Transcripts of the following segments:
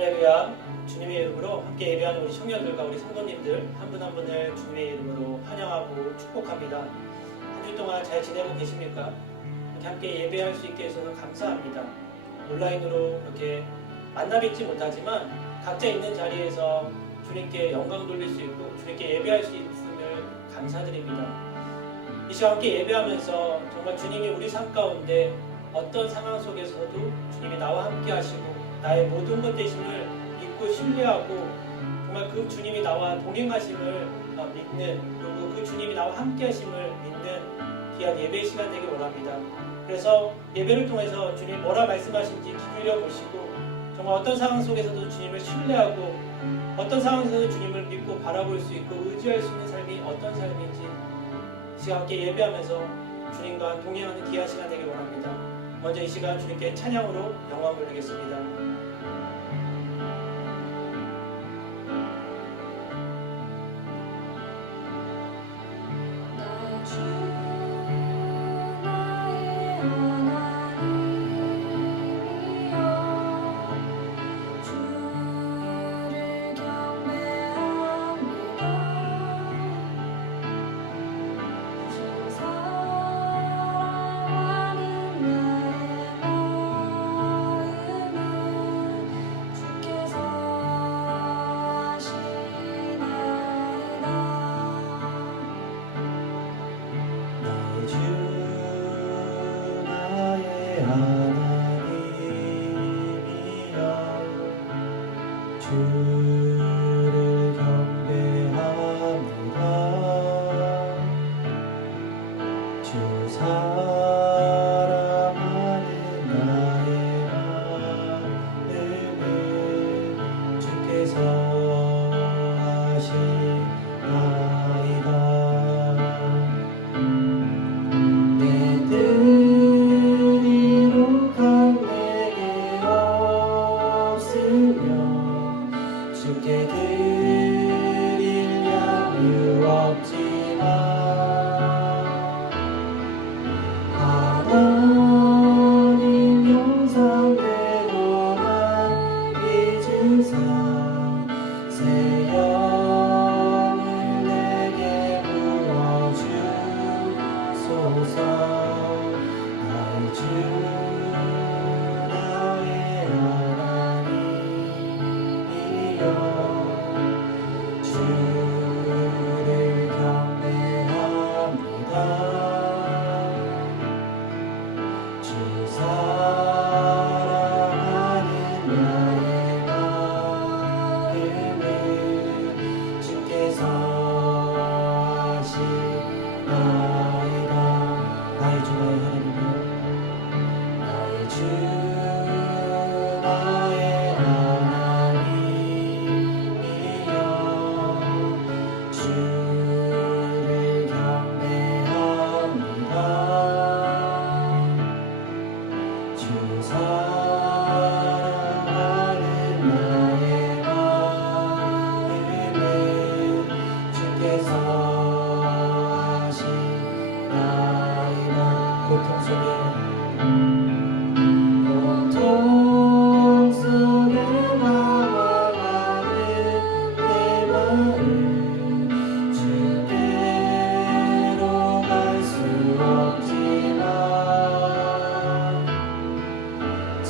할렐루야. 주님의 이름으로 함께 예배하는 우리 청년들과 우리 성도님들 한 분 한 분을 주님의 이름으로 환영하고 축복합니다. 한 주 동안 잘 지내고 계십니까? 이렇게 함께 예배할 수 있게 해서 감사합니다. 온라인으로 이렇게 만나 뵙지 못하지만 각자 있는 자리에서 주님께 영광 돌릴 수 있고 주님께 예배할 수 있음을 감사드립니다. 이 시간 함께 예배하면서 정말 주님이 우리 삶 가운데 어떤 상황 속에서도 주님이 나와 함께 하시고 나의 모든 것 되심을 믿고 신뢰하고 정말 그 주님이 나와 동행하심을 믿는, 그리고 그 주님이 나와 함께 하심을 믿는 귀한 예배 시간 되길 원합니다. 그래서 예배를 통해서 주님이 뭐라 말씀하신지 기울여 보시고 정말 어떤 상황 속에서도 주님을 신뢰하고 어떤 상황에서도 주님을 믿고 바라볼 수 있고 의지할 수 있는 삶이 어떤 삶인지 이 시간 함께 예배하면서 주님과 동행하는 귀한 시간 되길 원합니다. 먼저 이 시간 주님께 찬양으로 영광 돌리겠습니다. 주를 경배합니다. 주 사랑하는 나의 마음을 주께서 아시나이다. 내 뜻이 이룩한 내게 없으며 주께 드릴 양유 없지만 하나님 용상되고 나에게 주사 새 영을 내게 부어주소서. 나의 주 나의 하나님이여 주를 경배합니다. 주 사랑하는 나의 마음을 주께서 아시나이다. 나의 주 나의 하나님이여 나의 주 나의 하나님이여 주를 경배합니다. 주 사랑하는 나의 마음을 주께서 아시나이다. 고통 속에 방황하는 내 마음 주께로 갈 수 없지만 주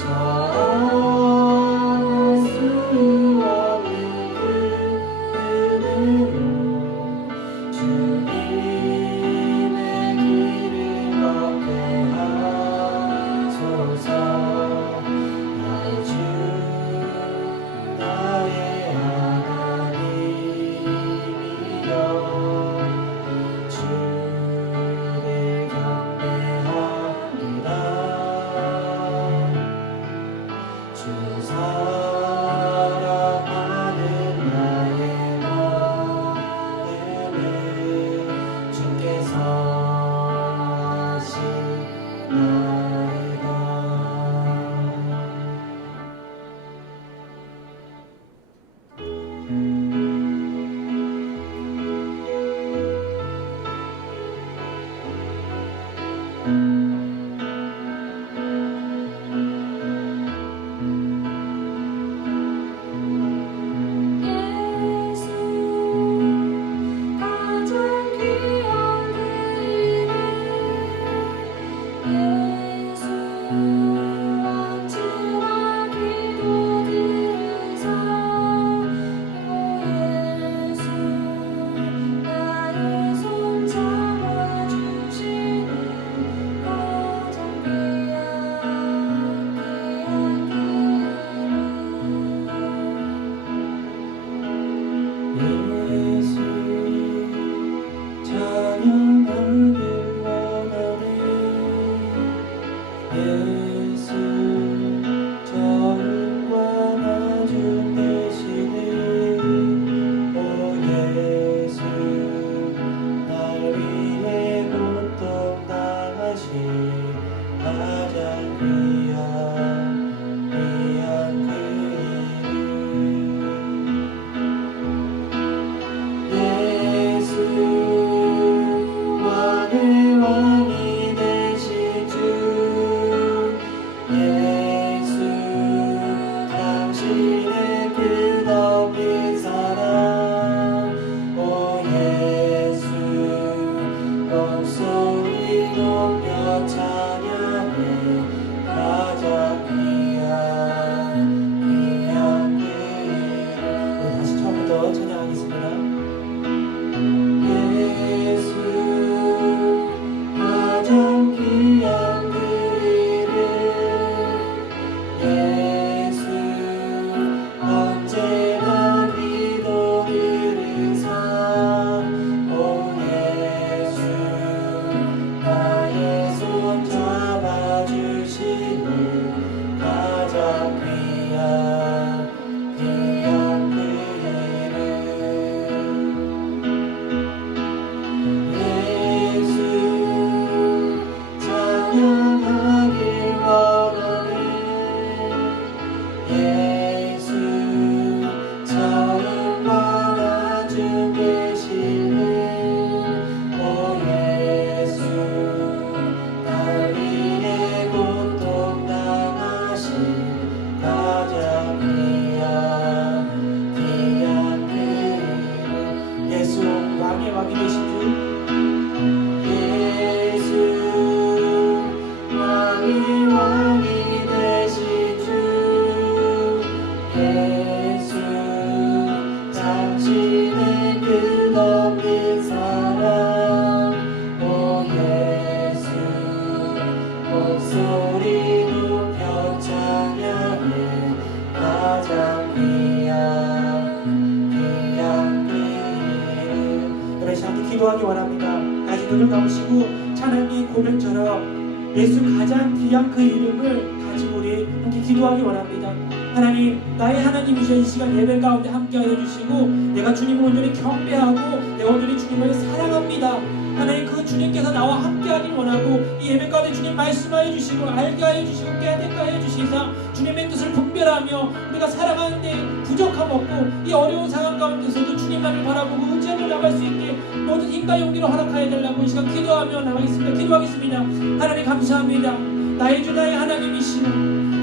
나오시고 찬양의 고백처럼 예수 가장 귀한 그 이름을 가지고 우리 함께 기도하기 원합니다. 하나님, 나의 하나님이셔 이 시간 예배 가운데 함께하여 주시고 내가 주님을 온전히 경배하고 내가 온전히 주님을 사랑합니다. 하나님, 그 주님께서 나와 함께하길 원하고 이 예배 가운데 주님 말씀하여 주시고 알게 하여 주시고 깨닫게 하여 주시사 주님의 뜻을 분별하며 우리가 살아가는데 부족함 없고 이 어려운 상황 가운데서도 주님만을 바라보고 의지하며 나갈 수 있게 모든 힘과 용기를 허락하여 달라고 이 시간 기도하며 나가겠습니다. 기도하겠습니다. 하나님 감사합니다. 나의 주 나의 하나님이시오.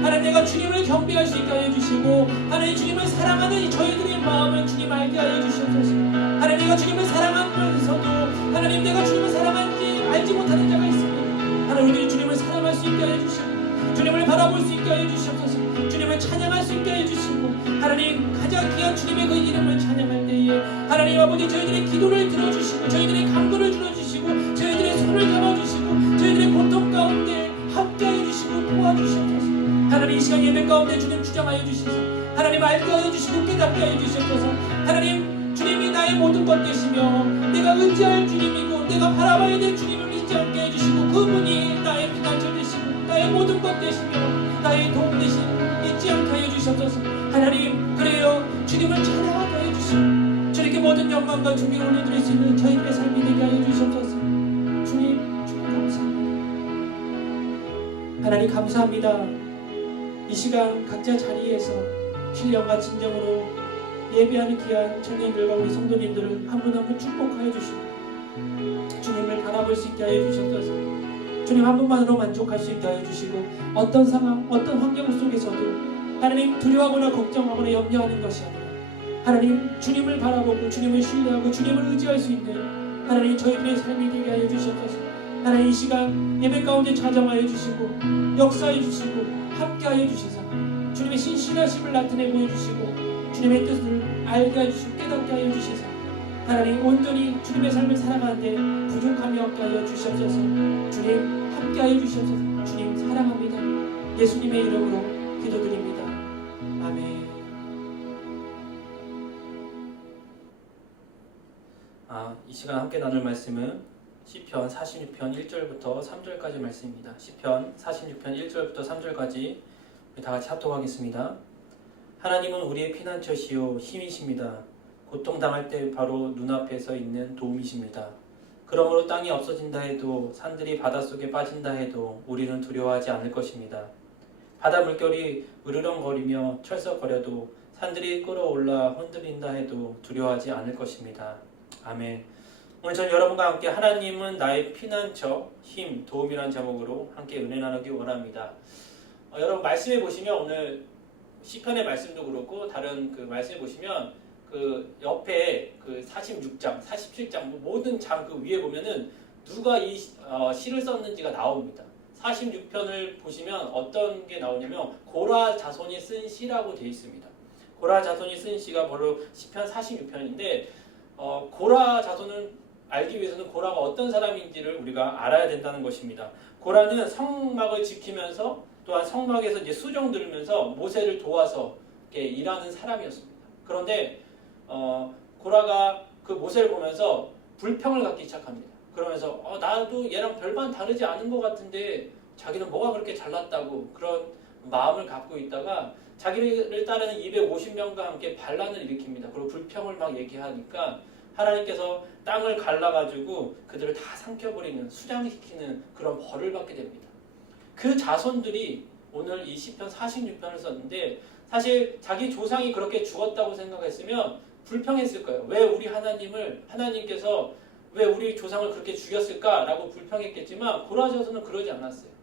하나님, 내가 주님을 경배할 수 있게 하여 주시고 하나님 주님을 사랑하는 이 저희들의 마음을 주님 알게 하여 주시옵소서. 하나님, 내가 주님을 사랑하면서도 하나님 내가 주님을 사랑하는지 알지 못하는 자가 있습니다. 하나님, 우리들이 주님을 사랑할 수 있게 하여 주시고 주님을 바라볼 수 있게 하여 주시옵소서. 주님을 찬양할 수 있게 하여 주시고 하나님, 가장 귀한 주님의 그 이름을 찬양할 때에 하나님 아버지 저희들의 기도를 들어주시고 저희들의 간구를 들어주시고 저희들의 손을 잡아주시고 저희들의 고통 가운데 함께하여 주시고 도와주시옵소서. 하나님, 이 시간 예배 가운데 주님 주장하여 주시소. 하나님, 알게 하여 주시고 깨닫게 하여 주시옵소서. 하나님, 주님이 나의 모든 것 되시며 내가 의지할 주님이고 내가 바라봐야 될 주님을 잊지 않게 해주시고 그분이 나의 피난처 되시고 나의 모든 것 되시며 나의 도움 되시고 잊지 않게 하여 주시옵소서. 하나님, 그래요 주님을 찬양하게 하여 주시고 저렇게 모든 영광과 존경을 올려드릴 수 있는 저희들의 삶이 되게 하여 주시옵소서. 주님 감사합니다. 하나님 감사합니다. 이 시간 각자 자리에서 신령과 진정으로 예배하는 귀한 청년들과 우리 성도님들을 한 분 한 분 축복하여 주시고 주님을 바라볼 수 있게 하여 주셨소서. 주님 한 분만으로 만족할 수 있게 하여 주시고 어떤 상황, 어떤 환경 속에서도 하나님 두려워하거나 걱정하거나 염려하는 것이 아니라 하나님 주님을 바라보고 주님을 신뢰하고 주님을 의지할 수 있는 하나님 저희들의 삶이 되게 하여 주셨소서. 하나님, 이 시간 예배 가운데 좌정하여 주시고 역사해 주시고 함께하여 주시사 주님의 신실하심을 나타내 보여주시고 주님의 뜻을 알게 해주시고 깨닫게 하여 주시사 하나님 온전히 주님의 삶을 살아가는데 부족함이 없게 하여 주시옵소서. 주님 함께 하여 주시옵소서. 주님 사랑합니다. 예수님의 이름으로 기도드립니다. 아멘. 이 시간 함께 나눌 말씀은 시편 46편 1절부터 3절까지 말씀입니다. 시편 46편 1절부터 3절까지 다 같이 합독하겠습니다. 하나님은 우리의 피난처시요 힘이십니다. 고통당할 때 바로 눈앞에서 있는 도움이십니다. 그러므로 땅이 없어진다 해도 산들이 바닷속에 빠진다 해도 우리는 두려워하지 않을 것입니다. 바다 물결이 으르렁거리며 철썩거려도 산들이 끌어올라 흔들린다 해도 두려워하지 않을 것입니다. 아멘. 오늘 전 여러분과 함께 하나님은 나의 피난처, 힘, 도움이라는 제목으로 함께 은혜 나누기 원합니다. 여러분 말씀해 보시면 오늘 시편의 말씀도 그렇고 다른 그 말씀해 보시면 그 옆에 그 46장, 47장 모든 장 그 위에 보면은 누가 이 시를 썼는지가 나옵니다. 46편을 보시면 어떤 게 나오냐면 고라 자손이 쓴 시라고 되어 있습니다. 고라 자손이 쓴 시가 바로 시편 46편인데 고라 자손을 알기 위해서는 고라가 어떤 사람인지를 우리가 알아야 된다는 것입니다. 고라는 성막을 지키면서 또한 성막에서 이제 수종 들으면서 모세를 도와서 이렇게 일하는 사람이었습니다. 그런데 고라가 그 모세를 보면서 불평을 갖기 시작합니다. 그러면서 나도 얘랑 별반 다르지 않은 것 같은데 자기는 뭐가 그렇게 잘났다고 그런 마음을 갖고 있다가 자기를 따르는 250명과 함께 반란을 일으킵니다. 그리고 불평을 막 얘기하니까 하나님께서 땅을 갈라가지고 그들을 다 삼켜버리는 수장시키는 그런 벌을 받게 됩니다. 그 자손들이 오늘 이 시편 46편을 썼는데 사실 자기 조상이 그렇게 죽었다고 생각했으면 불평했을 거예요. 왜 우리 하나님께서 왜 우리 조상을 그렇게 죽였을까라고 불평했겠지만 고라 자손은 그러지 않았어요.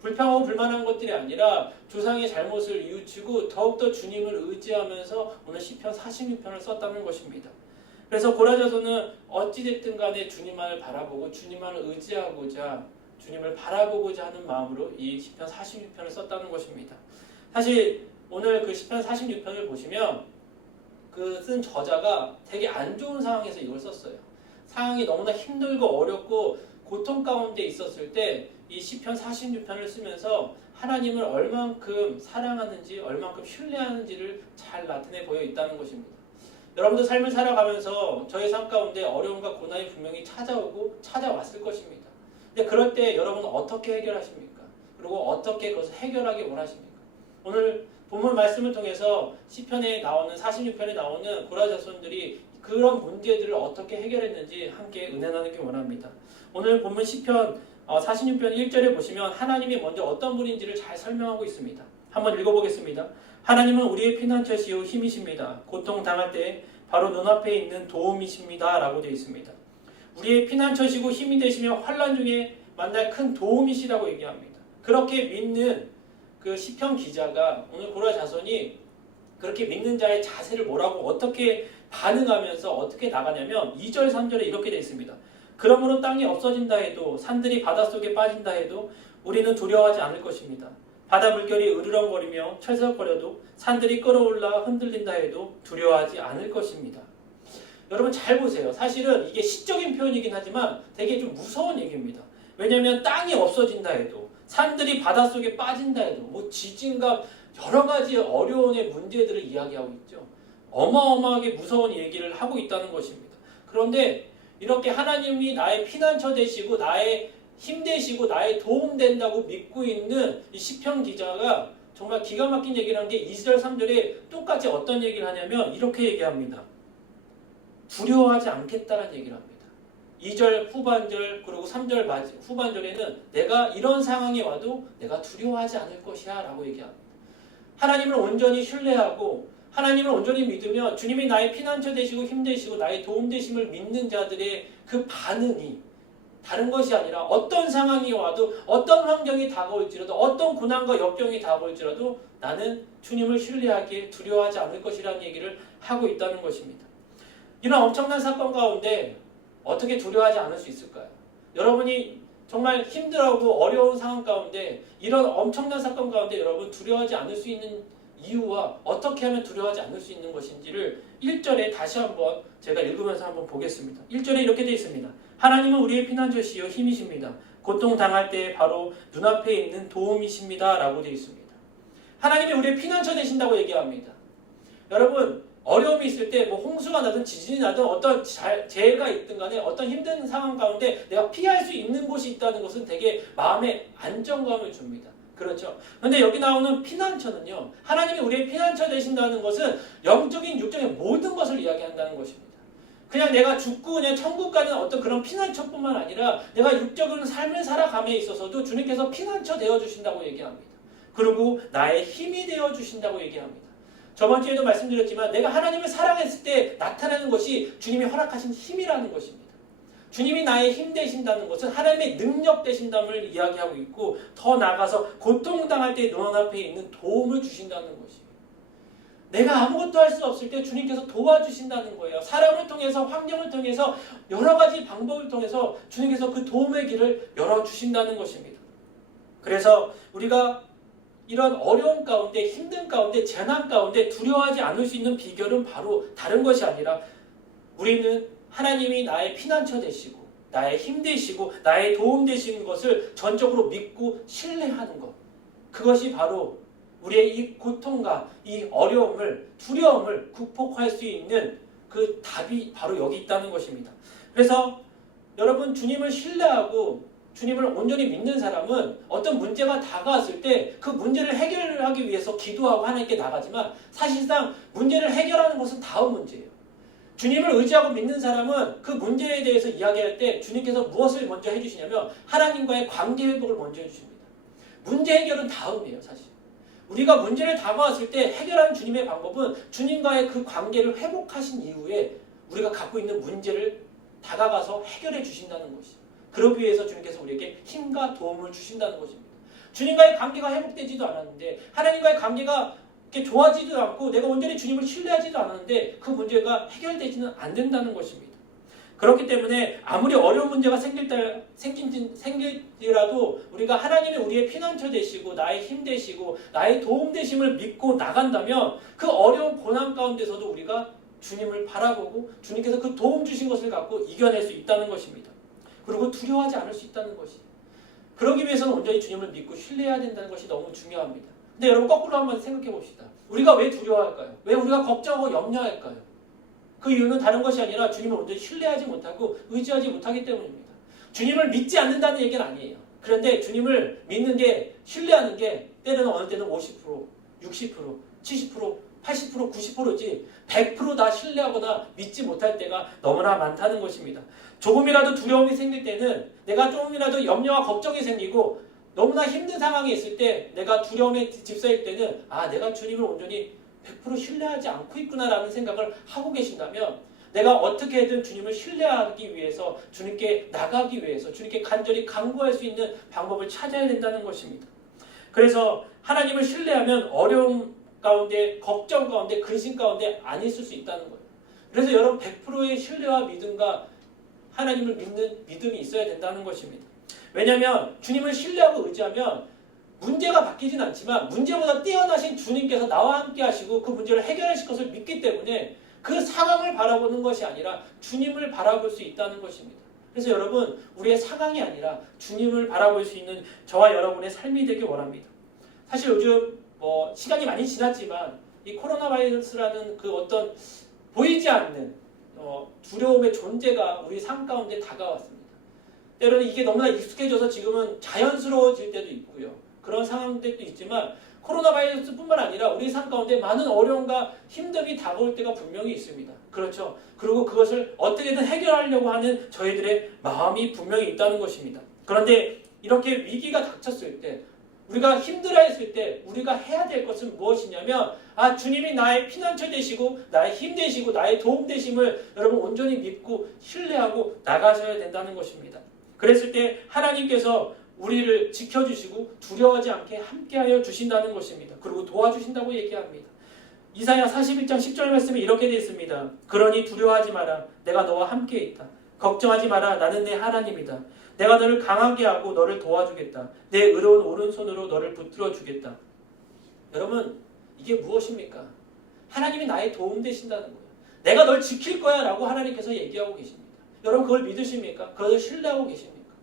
불평하고 불만한 것들이 아니라 조상의 잘못을 뉘우치고 더욱더 주님을 의지하면서 오늘 시편 46편을 썼다는 것입니다. 그래서 고라 자손은 어찌됐든 간에 주님만을 바라보고 주님만을 의지하고자 주님을 바라보고자 하는 마음으로 이 시편 46편을 썼다는 것입니다. 사실 오늘 그 시편 46편을 보시면 그 쓴 저자가 되게 안 좋은 상황에서 이걸 썼어요. 상황이 너무나 힘들고 어렵고 고통 가운데 있었을 때 이 시편 46편을 쓰면서 하나님을 얼만큼 사랑하는지 얼만큼 신뢰하는지를 잘 나타내 보여 있다는 것입니다. 여러분도 삶을 살아가면서 저의 삶 가운데 어려움과 고난이 분명히 찾아오고 찾아왔을 것입니다. 근데 그럴 때 여러분은 어떻게 해결하십니까? 그리고 어떻게 그것을 해결하기 원하십니까? 오늘 본문 말씀을 통해서 시편에 나오는 46편에 나오는 고라 자손들이 그런 문제들을 어떻게 해결했는지 함께 은혜 나누기 원합니다. 오늘 본문 시편 46편 1절에 보시면 하나님이 먼저 어떤 분인지를 잘 설명하고 있습니다. 한번 읽어보겠습니다. 하나님은 우리의 피난처시요 힘이십니다. 고통 당할 때 바로 눈앞에 있는 도움이십니다. 라고 되어 있습니다. 우리의 피난처시고 힘이 되시며 환난 중에 만날 큰 도움이시라고 얘기합니다. 그렇게 믿는 그 시편 기자가 오늘 고라 자손이 그렇게 믿는 자의 자세를 뭐라고 어떻게 반응하면서 어떻게 나가냐면 2절 3절에 이렇게 되어 있습니다. 그러므로 땅이 없어진다 해도 산들이 바닷속에 빠진다 해도 우리는 두려워하지 않을 것입니다. 바다 물결이 으르렁거리며 철썩거려도 산들이 끌어올라 흔들린다 해도 두려워하지 않을 것입니다. 여러분 잘 보세요. 사실은 이게 시적인 표현이긴 하지만 되게 좀 무서운 얘기입니다. 왜냐하면 땅이 없어진다 해도 산들이 바닷속에 빠진다 해도 뭐 지진과 여러 가지 어려움의 문제들을 이야기하고 있죠. 어마어마하게 무서운 얘기를 하고 있다는 것입니다. 그런데 이렇게 하나님이 나의 피난처 되시고 나의 힘 되시고 나의 도움 된다고 믿고 있는 이 시편 기자가 정말 기가 막힌 얘기를 한 게 2절 3절에 똑같이 어떤 얘기를 하냐면 이렇게 얘기합니다. 두려워하지 않겠다는 얘기를 합니다. 2절 후반절 그리고 3절 후반절에는 내가 이런 상황에 와도 내가 두려워하지 않을 것이야 라고 얘기합니다. 하나님을 온전히 신뢰하고 하나님을 온전히 믿으며 주님이 나의 피난처 되시고 힘 되시고 나의 도움 되심을 믿는 자들의 그 반응이 다른 것이 아니라 어떤 상황이 와도 어떤 환경이 다가올지라도 어떤 고난과 역경이 다가올지라도 나는 주님을 신뢰하기에 두려워하지 않을 것이라는 얘기를 하고 있다는 것입니다. 이런 엄청난 사건 가운데 어떻게 두려워하지 않을 수 있을까요? 여러분이 정말 힘들고 어려운 상황 가운데 이런 엄청난 사건 가운데 여러분 두려워하지 않을 수 있는 이유와 어떻게 하면 두려워하지 않을 수 있는 것인지를 1절에 다시 한번 제가 읽으면서 한번 보겠습니다. 1절에 이렇게 되어 있습니다. 하나님은 우리의 피난처시요 힘이십니다. 고통 당할 때 바로 눈앞에 있는 도움이십니다. 라고 되어 있습니다. 하나님이 우리의 피난처 되신다고 얘기합니다. 여러분 어려움이 있을 때 뭐 홍수가 나든 지진이 나든 어떤 재해가 있든 간에 어떤 힘든 상황 가운데 내가 피할 수 있는 곳이 있다는 것은 되게 마음에 안정감을 줍니다. 그렇죠. 그런데 여기 나오는 피난처는요. 하나님이 우리의 피난처 되신다는 것은 영적인 육적인 모든 것을 이야기한다는 것입니다. 그냥 내가 죽고 그냥 천국 가는 어떤 그런 피난처뿐만 아니라 내가 육적인 삶을 살아감에 있어서도 주님께서 피난처 되어주신다고 얘기합니다. 그리고 나의 힘이 되어주신다고 얘기합니다. 저번 주에도 말씀드렸지만 내가 하나님을 사랑했을 때 나타나는 것이 주님이 허락하신 힘이라는 것입니다. 주님이 나의 힘 되신다는 것은 하나님의 능력 되신다를 이야기하고 있고 더 나아가서 고통당할 때 눈앞에 있는 도움을 주신다는 것입니다. 내가 아무것도 할 수 없을 때 주님께서 도와주신다는 거예요. 사람을 통해서 환경을 통해서 여러 가지 방법을 통해서 주님께서 그 도움의 길을 열어주신다는 것입니다. 그래서 우리가 이런 어려움 가운데 힘든 가운데 재난 가운데 두려워하지 않을 수 있는 비결은 바로 다른 것이 아니라 우리는 하나님이 나의 피난처 되시고 나의 힘 되시고 나의 도움 되시는 것을 전적으로 믿고 신뢰하는 것. 그것이 바로 우리의 이 고통과 이 어려움을 두려움을 극복할 수 있는 그 답이 바로 여기 있다는 것입니다. 그래서 여러분 주님을 신뢰하고 주님을 온전히 믿는 사람은 어떤 문제가 다가왔을 때 그 문제를 해결하기 위해서 기도하고 하나님께 나가지만 사실상 문제를 해결하는 것은 다음 문제예요. 주님을 의지하고 믿는 사람은 그 문제에 대해서 이야기할 때 주님께서 무엇을 먼저 해주시냐면 하나님과의 관계 회복을 먼저 해주십니다. 문제 해결은 다음이에요. 사실 우리가 문제를 다가왔을 때 해결하는 주님의 방법은 주님과의 그 관계를 회복하신 이후에 우리가 갖고 있는 문제를 다가가서 해결해 주신다는 것이죠. 그러기 위해서 주님께서 우리에게 힘과 도움을 주신다는 것입니다. 주님과의 관계가 회복되지도 않았는데 하나님과의 관계가 이렇게 좋아지지도 않고 내가 온전히 주님을 신뢰하지도 않았는데 그 문제가 해결되지는 않는다는 것입니다. 그렇기 때문에 아무리 어려운 문제가 생길지라도 우리가 하나님이 우리의 피난처 되시고 나의 힘 되시고 나의 도움 되심을 믿고 나간다면 그 어려운 고난 가운데서도 우리가 주님을 바라보고 주님께서 그 도움 주신 것을 갖고 이겨낼 수 있다는 것입니다. 그리고 두려워하지 않을 수 있다는 것이. 그러기 위해서는 온전히 주님을 믿고 신뢰해야 된다는 것이 너무 중요합니다. 근데 여러분 거꾸로 한번 생각해 봅시다. 우리가 왜 두려워할까요? 왜 우리가 걱정하고 염려할까요? 그 이유는 다른 것이 아니라 주님을 온전히 신뢰하지 못하고 의지하지 못하기 때문입니다. 주님을 믿지 않는다는 얘기는 아니에요. 그런데 주님을 믿는 게, 신뢰하는 게 때로는 어느 때는 50%, 60%, 70%, 80%, 90%지 100% 다 신뢰하거나 믿지 못할 때가 너무나 많다는 것입니다. 조금이라도 두려움이 생길 때는, 내가 조금이라도 염려와 걱정이 생기고 너무나 힘든 상황이 있을 때, 내가 두려움에 휩싸일 때는 내가 주님을 온전히 100% 신뢰하지 않고 있구나라는 생각을 하고 계신다면, 내가 어떻게든 주님을 신뢰하기 위해서, 주님께 나가기 위해서, 주님께 간절히 간구할 수 있는 방법을 찾아야 된다는 것입니다. 그래서 하나님을 신뢰하면 어려움 가운데, 걱정 가운데, 근심 가운데 안 있을 수 있다는 거예요. 그래서 여러분 100%의 신뢰와 믿음과 하나님을 믿는 믿음이 있어야 된다는 것입니다. 왜냐하면 주님을 신뢰하고 의지하면 문제가 바뀌진 않지만 문제보다 뛰어나신 주님께서 나와 함께 하시고 그 문제를 해결하실 것을 믿기 때문에 그 상황을 바라보는 것이 아니라 주님을 바라볼 수 있다는 것입니다. 그래서 여러분, 우리의 상황이 아니라 주님을 바라볼 수 있는 저와 여러분의 삶이 되길 원합니다. 사실 요즘 시간이 많이 지났지만 이 코로나 바이러스라는 그 어떤 보이지 않는 두려움의 존재가 우리 삶 가운데 다가왔습니다. 때로는 이게 너무나 익숙해져서 지금은 자연스러워질 때도 있고요. 그런 상황들도 있지만 코로나 바이러스뿐만 아니라 우리 삶 가운데 많은 어려움과 힘듦이 다가올 때가 분명히 있습니다. 그렇죠. 그리고 그것을 어떻게든 해결하려고 하는 저희들의 마음이 분명히 있다는 것입니다. 그런데 이렇게 위기가 닥쳤을 때, 우리가 힘들어했을 때 우리가 해야 될 것은 무엇이냐면 주님이 나의 피난처 되시고 나의 힘 되시고 나의 도움 되심을 여러분 온전히 믿고 신뢰하고 나가셔야 된다는 것입니다. 그랬을 때 하나님께서 우리를 지켜주시고 두려워하지 않게 함께하여 주신다는 것입니다. 그리고 도와주신다고 얘기합니다. 이사야 41장 10절 말씀이 이렇게 되어 있습니다. 그러니 두려워하지 마라. 내가 너와 함께 있다. 걱정하지 마라. 나는 내 하나님이다. 내가 너를 강하게 하고 너를 도와주겠다. 내 의로운 오른손으로 너를 붙들어 주겠다. 여러분, 이게 무엇입니까? 하나님이 나의 도움 되신다는 거예요. 내가 널 지킬 거야 라고 하나님께서 얘기하고 계십니다. 여러분, 그걸 믿으십니까? 그것을 신뢰하고 계십니까?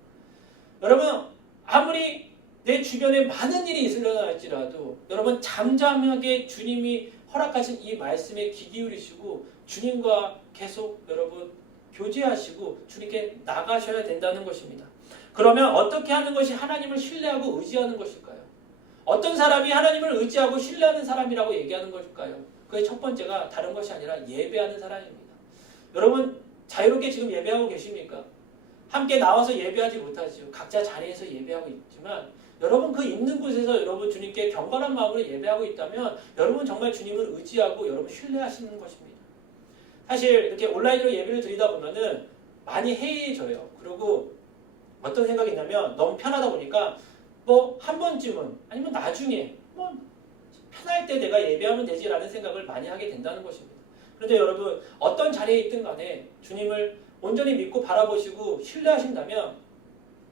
여러분, 아무리 내 주변에 많은 일이 일어나 할지라도 여러분 잠잠하게 주님이 허락하신 이 말씀에 귀 기울이시고 주님과 계속 여러분 교제하시고 주님께 나가셔야 된다는 것입니다. 그러면 어떻게 하는 것이 하나님을 신뢰하고 의지하는 것일까요? 어떤 사람이 하나님을 의지하고 신뢰하는 사람이라고 얘기하는 것일까요? 그의 첫 번째가 다른 것이 아니라 예배하는 사람입니다. 여러분 자유롭게 지금 예배하고 계십니까? 함께 나와서 예배하지 못하지요. 각자 자리에서 예배하고 있지만 여러분 그 있는 곳에서 여러분 주님께 경건한 마음으로 예배하고 있다면 여러분 정말 주님을 의지하고 여러분 신뢰하시는 것입니다. 사실 이렇게 온라인으로 예배를 드리다 보면은 많이 해이해져요. 그리고 어떤 생각이 있냐면 너무 편하다 보니까 한 번쯤은 아니면 나중에 편할 때 내가 예배하면 되지라는 생각을 많이 하게 된다는 것입니다. 그런데 여러분 어떤 자리에 있든 간에 주님을 온전히 믿고 바라보시고 신뢰하신다면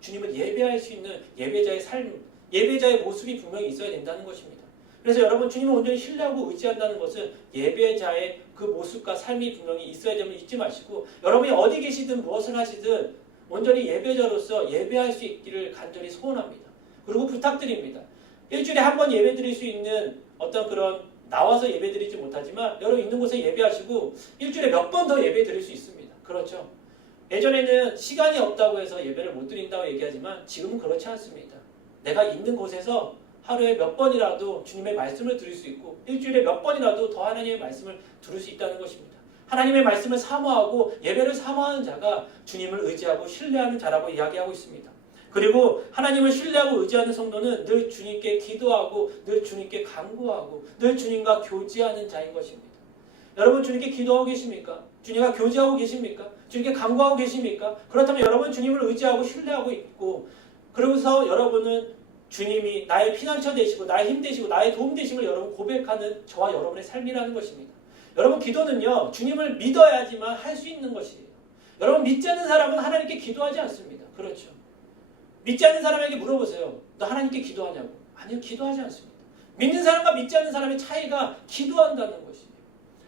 주님을 예배할 수 있는 예배자의 삶, 예배자의 모습이 분명히 있어야 된다는 것입니다. 그래서 여러분 주님을 온전히 신뢰하고 의지한다는 것은 예배자의 그 모습과 삶이 분명히 있어야 됨을 잊지 마시고 여러분이 어디 계시든 무엇을 하시든 온전히 예배자로서 예배할 수 있기를 간절히 소원합니다. 그리고 부탁드립니다. 일주일에 한 번 예배 드릴 수 있는 어떤 그런 나와서 예배 드리지 못하지만 여러분 있는 곳에 예배하시고 일주일에 몇 번 더 예배 드릴 수 있습니다. 그렇죠? 예전에는 시간이 없다고 해서 예배를 못 드린다고 얘기하지만 지금은 그렇지 않습니다. 내가 있는 곳에서 하루에 몇 번이라도 주님의 말씀을 들을 수 있고 일주일에 몇 번이라도 더 하나님의 말씀을 들을 수 있다는 것입니다. 하나님의 말씀을 사모하고 예배를 사모하는 자가 주님을 의지하고 신뢰하는 자라고 이야기하고 있습니다. 그리고 하나님을 신뢰하고 의지하는 성도는 늘 주님께 기도하고 늘 주님께 간구하고 늘 주님과 교제하는 자인 것입니다. 여러분 주님께 기도하고 계십니까? 주님과 교제하고 계십니까? 주님께 간구하고 계십니까? 그렇다면 여러분 주님을 의지하고 신뢰하고 있고 그러면서 여러분은 주님이 나의 피난처 되시고 나의 힘 되시고 나의 도움 되심을 여러분 고백하는 저와 여러분의 삶이라는 것입니다. 여러분 기도는요 주님을 믿어야지만 할 수 있는 것이에요. 여러분 믿지 않는 사람은 하나님께 기도하지 않습니다. 그렇죠? 믿지 않는 사람에게 물어보세요. 너 하나님께 기도하냐고? 아니요, 기도하지 않습니다. 믿는 사람과 믿지 않는 사람의 차이가 기도한다는 것이에요.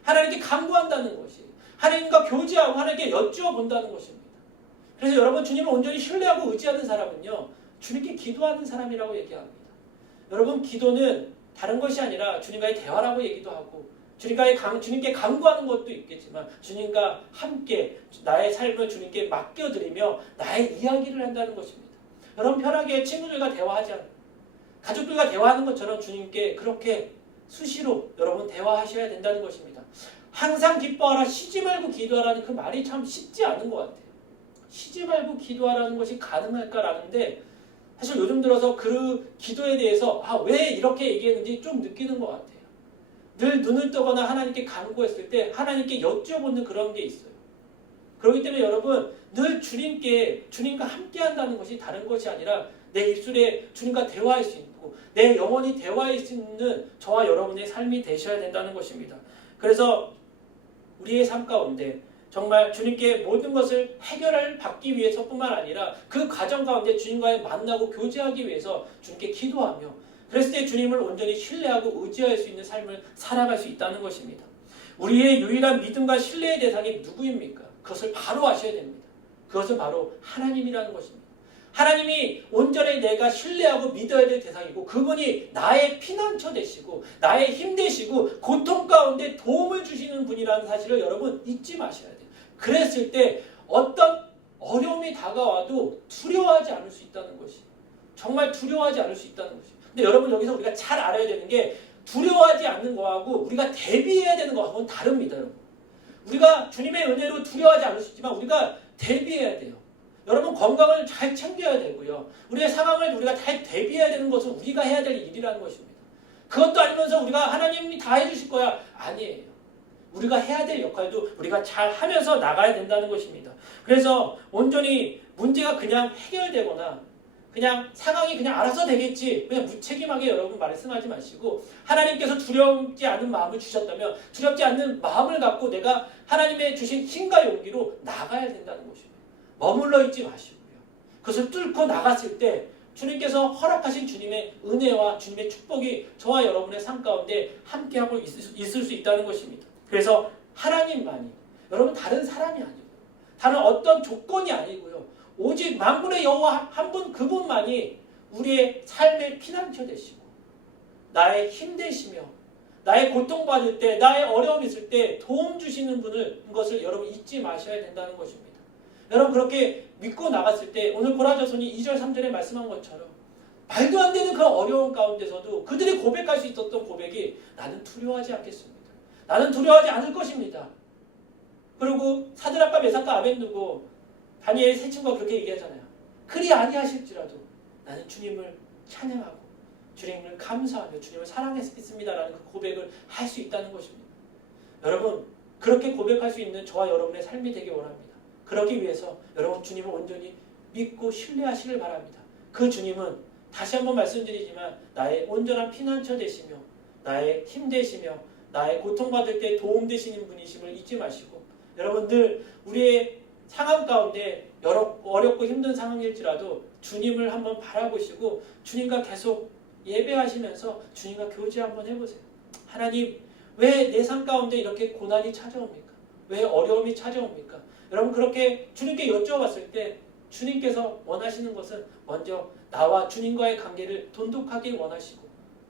하나님께 간구한다는 것이에요. 하나님과 교제하고 하나님께 여쭈어 본다는 것입니다. 그래서 여러분 주님을 온전히 신뢰하고 의지하는 사람은요 주님께 기도하는 사람이라고 얘기합니다. 여러분 기도는 다른 것이 아니라 주님과의 대화라고 얘기도 하고 주님께 간구하는 것도 있겠지만 주님과 함께 나의 삶을 주님께 맡겨드리며 나의 이야기를 한다는 것입니다. 여러분 편하게 친구들과 대화하지 않고 가족들과 대화하는 것처럼 주님께 그렇게 수시로 여러분 대화하셔야 된다는 것입니다. 항상 기뻐하라 쉬지 말고 기도하라는 그 말이 참 쉽지 않은 것 같아요. 쉬지 말고 기도하라는 것이 가능할까라는데 사실 요즘 들어서 그 기도에 대해서 왜 이렇게 얘기했는지 좀 느끼는 것 같아요. 늘 눈을 뜨거나 하나님께 간구했을 때 하나님께 여쭤보는 그런 게 있어요. 그렇기 때문에 여러분 늘 주님과 함께 한다는 것이 다른 것이 아니라 내 입술에 주님과 대화할 수 있고 내 영혼이 대화할 수 있는 저와 여러분의 삶이 되셔야 된다는 것입니다. 그래서 우리의 삶 가운데 정말 주님께 모든 것을 받기 위해서뿐만 아니라 그 과정 가운데 주님과의 만나고 교제하기 위해서 주님께 기도하며 그랬을 때 주님을 온전히 신뢰하고 의지할 수 있는 삶을 살아갈 수 있다는 것입니다. 우리의 유일한 믿음과 신뢰의 대상이 누구입니까? 그것을 바로 아셔야 됩니다. 그것은 바로 하나님이라는 것입니다. 하나님이 온전히 내가 신뢰하고 믿어야 될 대상이고 그분이 나의 피난처 되시고 나의 힘 되시고 고통 가운데 도움을 주시는 분이라는 사실을 여러분 잊지 마셔야 돼요. 그랬을 때 어떤 어려움이 다가와도 두려워하지 않을 수 있다는 것이 정말 두려워하지 않을 수 있다는 것이 근데 여러분 여기서 우리가 잘 알아야 되는 게 두려워하지 않는 거하고 우리가 대비해야 되는 거하고는 다릅니다. 여러분. 우리가 주님의 은혜로 두려워하지 않을 수 있지만 우리가 대비해야 돼요. 여러분 건강을 잘 챙겨야 되고요. 우리의 상황을 우리가 잘 대비해야 되는 것은 우리가 해야 될 일이라는 것입니다. 그것도 아니면서 우리가 하나님이 다 해주실 거야. 아니에요. 우리가 해야 될 역할도 우리가 잘 하면서 나가야 된다는 것입니다. 그래서 온전히 문제가 그냥 해결되거나 그냥 상황이 그냥 알아서 되겠지 그냥 무책임하게 여러분 말씀하지 마시고 하나님께서 두렵지 않은 마음을 주셨다면 두렵지 않는 마음을 갖고 내가 하나님의 주신 힘과 용기로 나가야 된다는 것입니다. 머물러 있지 마시고요. 그것을 뚫고 나갔을 때 주님께서 허락하신 주님의 은혜와 주님의 축복이 저와 여러분의 삶 가운데 함께하고 있을 수 있다는 것입니다. 그래서 하나님만이 여러분 다른 사람이 아니고요. 다른 어떤 조건이 아니고요. 오직 만군의 여호와 한 분 그분만이 우리의 삶의 피난처 되시고 나의 힘 되시며 나의 고통받을 때 나의 어려움이 있을 때 도움 주시는 분을 것을 여러분 잊지 마셔야 된다는 것입니다. 여러분 그렇게 믿고 나갔을 때 오늘 고라자손이 2절 3절에 말씀한 것처럼 말도 안 되는 그 어려운 가운데서도 그들이 고백할 수 있었던 고백이 나는 두려워하지 않겠습니다. 나는 두려워하지 않을 것입니다. 그리고 사드락과 메삭과 아벳느고 다니엘의 세 친구가 그렇게 얘기하잖아요. 그리 아니하실지라도 나는 주님을 찬양하고 주님을 감사하며 주님을 사랑했습니다라는 그 고백을 할 수 있다는 것입니다. 여러분 그렇게 고백할 수 있는 저와 여러분의 삶이 되길 원합니다. 그러기 위해서 여러분 주님을 온전히 믿고 신뢰하시길 바랍니다. 그 주님은 다시 한번 말씀드리지만 나의 온전한 피난처 되시며 나의 힘 되시며 나의 고통받을 때 도움 되시는 분이심을 잊지 마시고 여러분 늘 우리의 상황 가운데 어렵고 힘든 상황일지라도 주님을 한번 바라보시고 주님과 계속 예배하시면서 주님과 교제 한번 해보세요. 하나님 왜 내 삶 가운데 이렇게 고난이 찾아옵니까? 왜 어려움이 찾아옵니까? 여러분 그렇게 주님께 여쭤봤을 때 주님께서 원하시는 것은 먼저 나와 주님과의 관계를 돈독하게 원하시고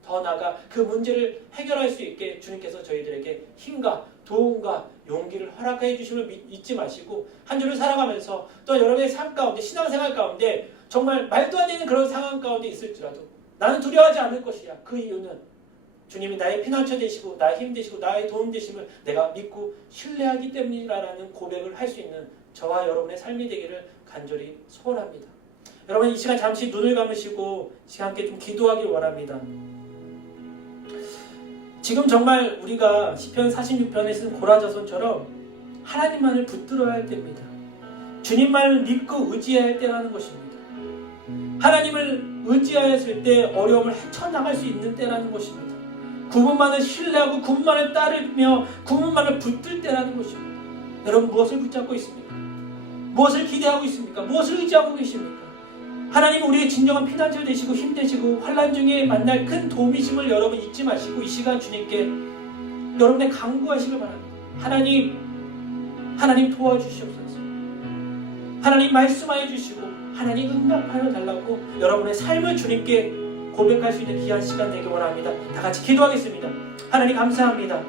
더 나아가 그 문제를 해결할 수 있게 주님께서 저희들에게 힘과 도움과 용기를 허락해 주심을 잊지 마시고 한 주를 살아가면서 또 여러분의 삶 가운데 신앙생활 가운데 정말 말도 안 되는 그런 상황 가운데 있을지라도 나는 두려워하지 않을 것이야. 그 이유는 주님이 나의 피난처 되시고 나의 힘 되시고 나의 도움 되심을 내가 믿고 신뢰하기 때문이라는 고백을 할 수 있는 저와 여러분의 삶이 되기를 간절히 소원합니다. 여러분 이 시간 잠시 눈을 감으시고 시간 함께 좀 기도하길 원합니다. 지금 정말 우리가 시편 46편에 쓴 고라자손처럼 하나님만을 붙들어야 할 때입니다. 주님만을 믿고 의지해야 할 때라는 것입니다. 하나님을 의지하였을 때 어려움을 헤쳐나갈 수 있는 때라는 것입니다. 그분만을 신뢰하고 그분만을 따르며 그분만을 붙들 때라는 것입니다. 여러분 무엇을 붙잡고 있습니까? 무엇을 기대하고 있습니까? 무엇을 의지하고 계십니까? 하나님 우리의 진정한 피난처 되시고 힘 되시고 환난 중에 만날 큰 도움이심을 여러분 잊지 마시고 이 시간 주님께 여러분의 간구하시길 바랍니다. 하나님 도와주시옵소서. 하나님 말씀하여 주시고 하나님 응답하여 달라고 여러분의 삶을 주님께 고백할 수 있는 귀한 시간 되길 원합니다. 다 같이 기도하겠습니다. 하나님 감사합니다.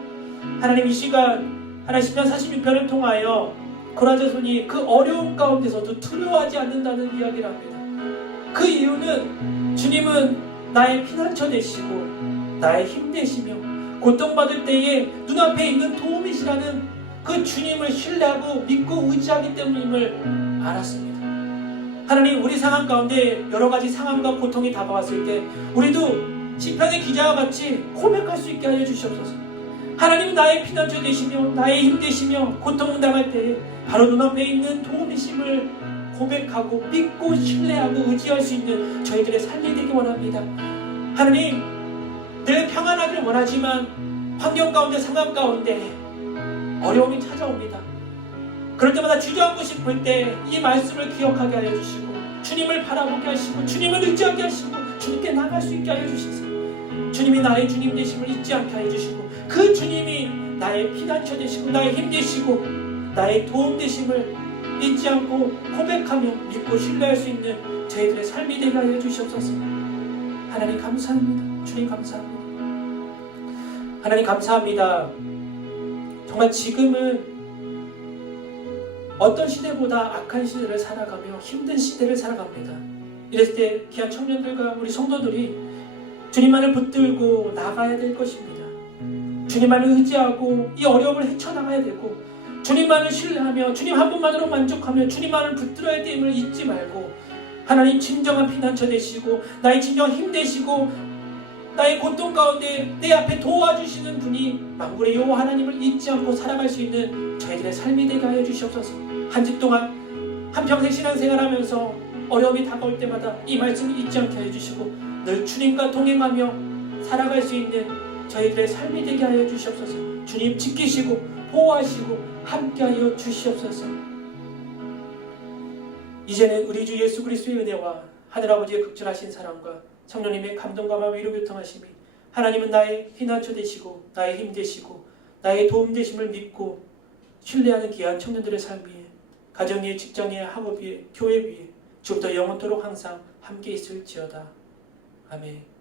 하나님 이 시간 하나님 시편 46편을 통하여 고라자손이 그 어려움 가운데서도 두려워하지 않는다는 이야기를 합니다. 그 이유는 주님은 나의 피난처 되시고 나의 힘 되시며 고통받을 때에 눈앞에 있는 도움이시라는 그 주님을 신뢰하고 믿고 의지하기 때문임을 알았습니다. 하나님, 우리 상황 가운데 여러 가지 상황과 고통이 다가왔을 때 우리도 시편의 기자와 같이 고백할 수 있게 하여 주시옵소서. 하나님은 나의 피난처 되시며 나의 힘 되시며 고통을 당할 때에 바로 눈앞에 있는 도움이심을 고백하고 믿고 신뢰하고 의지할 수 있는 저희들의 삶이 되기 원합니다. 하나님, 늘 평안하기를 원하지만 환경 가운데 상황 가운데 어려움이 찾아옵니다. 그럴 때마다 주저앉고 싶을 때 이 말씀을 기억하게 하여 주시고 주님을 바라보게 하시고 주님을 의지하게 하시고 주님께 나갈 수 있게 하여 주시소. 주님이 나의 주님 되심을 잊지 않게 하여 주시고 그 주님이 나의 피난처 되시고 나의 힘 되시고 나의 도움 되심을 잊지 않고 고백하며 믿고 신뢰할 수 있는 저희들의 삶이 되게 하여 주시옵소서. 하나님 감사합니다. 주님 감사합니다. 하나님 감사합니다. 정말 지금은 어떤 시대보다 악한 시대를 살아가며 힘든 시대를 살아갑니다. 이랬을 때 귀한 청년들과 우리 성도들이 주님만을 붙들고 나가야 될 것입니다. 주님만을 의지하고 이 어려움을 헤쳐나가야 되고 주님만을 신뢰하며 주님 한 분만으로 만족하며 주님만을 붙들어야 됨을 잊지 말고 하나님 진정한 피난처 되시고 나의 진정한 힘 되시고 나의 고통 가운데 내 앞에 도와주시는 분이 만군의 여호와 하나님을 잊지 않고 살아갈 수 있는 저희들의 삶이 되게 하여 주시옵소서. 한 주 동안 한평생 신앙생활하면서 어려움이 다가올 때마다 이 말씀을 잊지 않게 하여 주시고 늘 주님과 동행하며 살아갈 수 있는 저희들의 삶이 되게 하여 주시옵소서. 주님 지키시고 보호하시고 함께하여 주시옵소서. 이제는 우리 주 예수 그리스도의 은혜와 하늘아버지의 극진하신 사랑과 성령님의 감동과 위로 교통하심이 하나님은 나의 피난처 되시고 나의 힘 되시고 나의 도움 되심을 믿고 신뢰하는 귀한 청년들의 삶 위에 가정 위에 직장 위에 학업 위에 교회 위에 지금부터 영원토록 항상 함께 있을지어다. 아멘.